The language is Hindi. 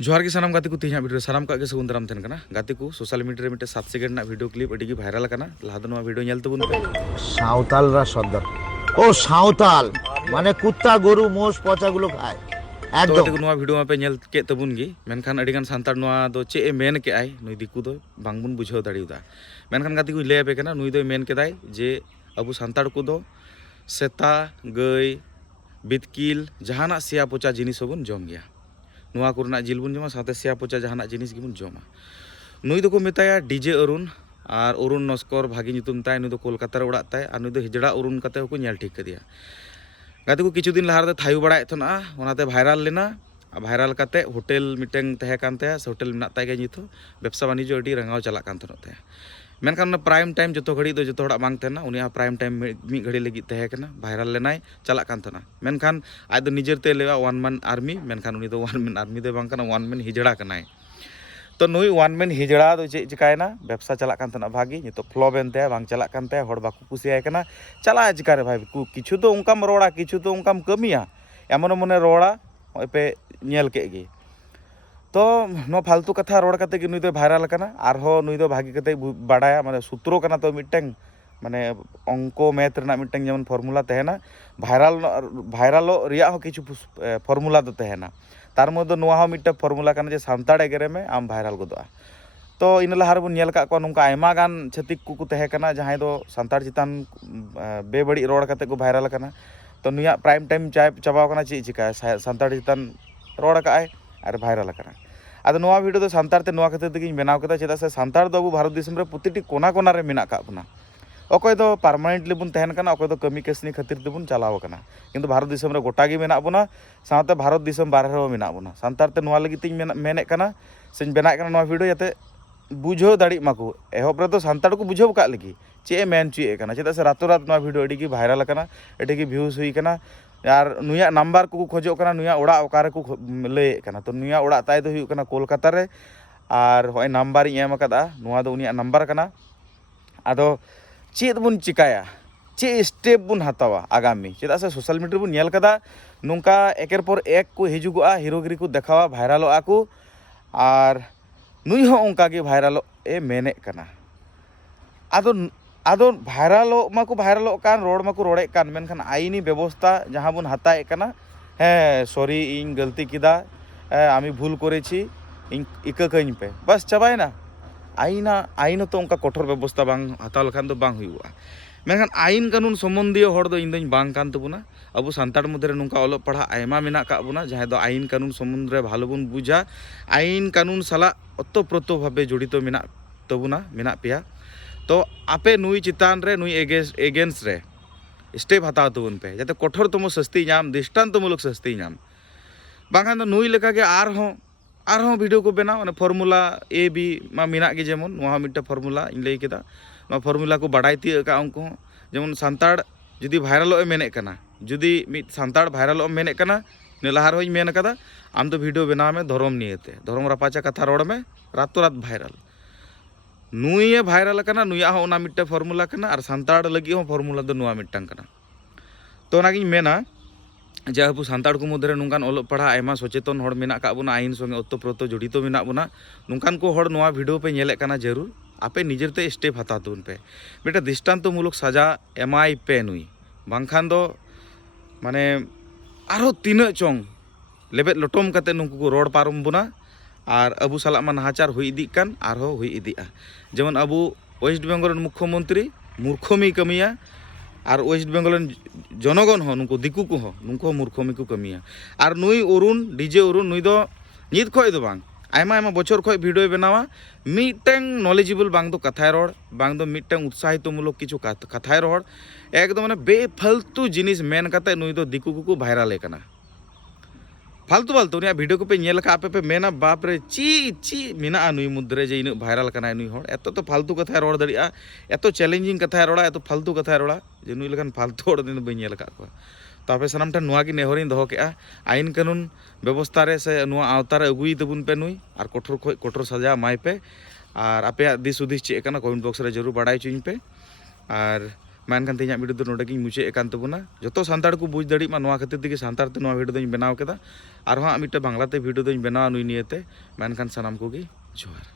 जोहार के सानाम गाते को तीन वीडियो सानाम का सगुन दाराम तहन कना गाते को सोशल मीडिया में 7 सेकेंड ना वीडियो क्लिप अड़ी भाइरल कना लहा दो वीडियो नेल तबुन पे सावताल रा सदर ओ सावताल माने कुत्ता गरु मोस पचागुलो खाय तो एकदम गाते को वीडियो पे नेल के तबुन गी मेनखान अड़ी गान सांतार दो चे ए मेन के आय नुई दिकु दो बांगबुन बुझाव दाड़ीदा मेनखान गाते को ले पे कना नुई दो मेन केदाय जे अबु सांतार को दो सेता गई बितकिल जहाना सिया पोचा जिनिस बन जम गया नुआ कोरना जिल बन जमा साथे सिया पोचा जहाना जिनिस गिबुन जमा नुई दो को मेताया डीजे अरुण और अरुण नस्कर भागी नितुम ताय नुई दो कोलकाता रे उड़ाग ताय और नुई दो हिजड़ा अरुण कते को नेल ठीक कदिया गाते को किछु दिन लहार दे थायु बड़ाय थना ओनाते भाइरल लेना भाइरल काते होटल मिटेंग तहे कानते होटल मेना ताय गे नितो व्यवसा वाणिज्य अडी रंगाव चला कान थनोते मेनखान प्राइम टाइम जो घड़ी दो जो हड़ा बांग तेना उनिया प्राइम टाइम मी घड़ी लगी तहे कना भाइरल लेनाय चला कान थना मेनखान आज दो निजरते लेवा वन मैन आर्मी मेनखान उनी दो वन मैन आर्मी दो बांग कना वन मैन हिजड़ा कनाय तो नुई वन मैन हिजड़ा दो चे चिकायना व्यवसा चला कान थना भागी नितो फ्लो बेनते बांग चला कानते हड़ बाकु कुसियाय कना चला चिकारे भाई किछु तो उनकाम रोड़ा किछु तो उनकाम कमिया एमन मने रोड़ा पे नेल के गे तो नो फालतू कथा रोड कते नुई दो भाइरल कना आरहो नुई दो भागी कते बाडाया माने सूत्रो कना तो मिटेंग माने अंको मैथ रेना मिटेंग जेमन फॉर्मूला तहेना भाइरल रिया हो किछु फॉर्मूला दो तहेना तार मध्य नुआ हो मिटे फॉर्मूला कना जे सान्ताड़ एगेरे में आम भाइरल गदोआ तो इन लहार बन नेल का को नुका आयमा गान छतिक को तहे कना जहां दो सान्ताड़ चितान बेबड़ी रोड कते को भाइरल कना तो नुया प्राइम टाइम चाबाव कना चे चिका सान्ताड़ चितान रोड का आय और भाइरल कना आदो नोआ वीडियो दो सान्तार ते नोआ खातिर तेगिन बनाव कदा चेदा से सान्तार दो अबु भारत देशम रे प्रतिटी कोना कोना रे मेना का बना अकय दो परमानेंटली बुन तहन कना अकय दो कमी कसनी खातिर ते बुन चलाव कना किंतु भारत देशम रे गोटा गे मेना बना साथे भारत देशम बाहर रे मेना बना सान्तार ते नोआ लगी तिन मेने कना सेन बेना कना नोआ वीडियो याते बुझाव दाड़ी माको एहब रे तो सान्तार को बुझाव का लगी चे मेन चुए कना चेदा से रातो रात नोआ वीडियो अडी की भाइरल कना अडी की व्यूज हुई कना यार नुया नंबर को खोजो कना नुया ओड़ा ओकारे को लय कना तो नुया ओड़ा ताय दो हुई कना कोलकाता रे और होय नंबर इ एम कदा नुआ दो उनिया नंबर कना आदो चेद बुन चिकाया चे स्टेप बुन हतावा आगामी चेदा से सोशल मीडिया बुन नेल कदा नुंका एकेर पर एक को हिजुगोआ हीरोगिरी को देखावा भाइरलोआ को और नुई हो उनका गे भाइरल ए मेने कना आदो आदो भाइरलो माको भाइरलो कान रोड माको रोड़े कान मेनखान आईनी व्यवस्था जहाँ बन हताए कना हाँ सॉरी इन गलती किदा आमी भूल करेছি इन इका कहीं पे बस चबायना आईना आईन तो उनका कठोर व्यवस्था बांग हताव लखान दो बांग हुआ मेनखान आईन कानून सम्बन्धीय हर दो इन दोኝ बांग कान तबुना अब सान्ताड़ मध्य नुका ओलो पढ़ा आयमा मेना का बुना जहाँ दो आईन कानून सम्बन्ध रे भालो बन बुझा आईन कानून साला ओतप्रोत भावे जड़ित मेना तबुना मेना पेया तो आपे नुई चितान रे नुई एगेंस्ट रे स्टेप हताव तबुन पे जाते कठोरतम शास्ति नाम दृष्टान्तमूलक शास्ति नाम बांखान नुई लेका के आरहों वीडियो को बनाओ ने फॉर्मूला ए बी मा मेना के जेमन नोहा मिट्टा फॉर्मूला इन लई केदा मा फॉर्मूला को बाडाय ती का उनको जेमन सान्ताड़ जुदी भाइरल मेने कना जुदी मिट सान्ताड़ भाइरल मेने कना ने लहार होई मेन कदा आम तो वीडियो बनाव में धर्म नियते धर्म रपाचा कथा रोड में रातो रात भाइरल नुई भाइरल कना नुया हो ना मिट्टे फॉर्मूला कना और सान्ताड़ लगी हो फॉर्मूला दो नुआ मिट्टांग कना तो नागिन मेना जे अबु सान्ताड़ को मध्य नुकान ओल पढ़ा आयमा सचेतन हड़ मेना का बुना आईन संगे ओतप्रोत जड़ित मेना बुना नुकान को हड़ नुआ वीडियो पे नेले कना जरूर आपे निजेते स्टेप हता तुन पे बेटा दृष्टान्तमूलक सजा एमआई पे नुई बांखान दो माने आरो तीना चोंग लेबेद लटम कते नुकु को रोड पारम बुना और अबु साला मा नाहाचार हुई इदी कान आरो हुई इदिया जेमन अबु वेस्ट बेंगल मुख्यमंत्री मूर्खमी कमिया और वेस्ट बेंगल जनगण हो नुको दिकु को हो नुको मूर्खमी को कमिया और नुई अरुण डीजे अरुण नुई दो नित खय दो बांग आयमा आयमा बछर खय वीडियो बनावा मिटेंग नॉलेजेबल बांग दो कथाय रोड बांग दो मिटेंग उत्साहितमूलक किछु कथाय रोड एकदम माने बेफालतू जिनिस मेन कते नुई दो दिकु को भाइरल कना फालतू फालतू वीडियो को पे नेल का पे मेना बाप रे ची मेना नुई मुद्रे जे इन भाइरल कना नुई हड़ एत तो फालतू कथा रोड दाड़िया एत चैलेंजिंग कथा रोड़ा एत फालतू कथा रोड़ा जे नुई लेखान फालतू हड़ दिन बई नेल का को तो आपे सनाम ठन नुआ की नेहरिन दोहो केआ आईन कानून व्यवस्था रे से नुआ आवता रे अगुई तबुन पे नुई और कठोर खय कठोर सजा माय पे और आपे दिस उदिस चे कना कमेंट बॉक्स रे जरूर बाडाय चुइन पे और ᱢᱮᱱᱠᱷᱟन ᱛᱮᱦᱮᱧᱟᱜ ᱵᱷᱤᱰᱤᱭᱳ ᱫᱚ ᱱᱚᱰᱮ ᱜᱤᱧ ᱢᱩᱪᱟᱹᱫ ᱟᱠᱟᱱ ᱛᱟᱵᱚᱱᱟ ᱡᱚᱛᱚ ᱥᱟᱱᱛᱟᱲ ᱠᱚ ᱵᱩᱡᱽ ᱫᱟᱲᱮᱭᱟᱜ ᱢᱟ ᱱᱚᱣᱟ ᱠᱷᱟᱹᱛᱤᱨ ᱛᱮᱜᱮ ᱥᱟᱱᱛᱟᱲ ᱛᱮ ᱱᱚᱣᱟ ᱵᱷᱤᱰᱤᱭᱳ ᱫᱚᱧ ᱵᱮᱱᱟᱣ ᱠᱮᱫᱟ ᱟᱨᱦᱚᱸ ᱢᱤᱫᱴᱮᱱ ᱵᱟᱝᱞᱟᱛᱮ ᱵᱷᱤᱰᱤᱭᱳ ᱫᱚᱧ ᱵᱮᱱᱟᱣᱟ ᱱᱩᱭ ᱱᱤᱭᱮᱛᱮ ᱢᱮᱱᱠᱷᱟᱱ ᱥᱟᱱᱟᱢ ᱠᱚᱜᱮ ᱡᱚᱦᱟᱨ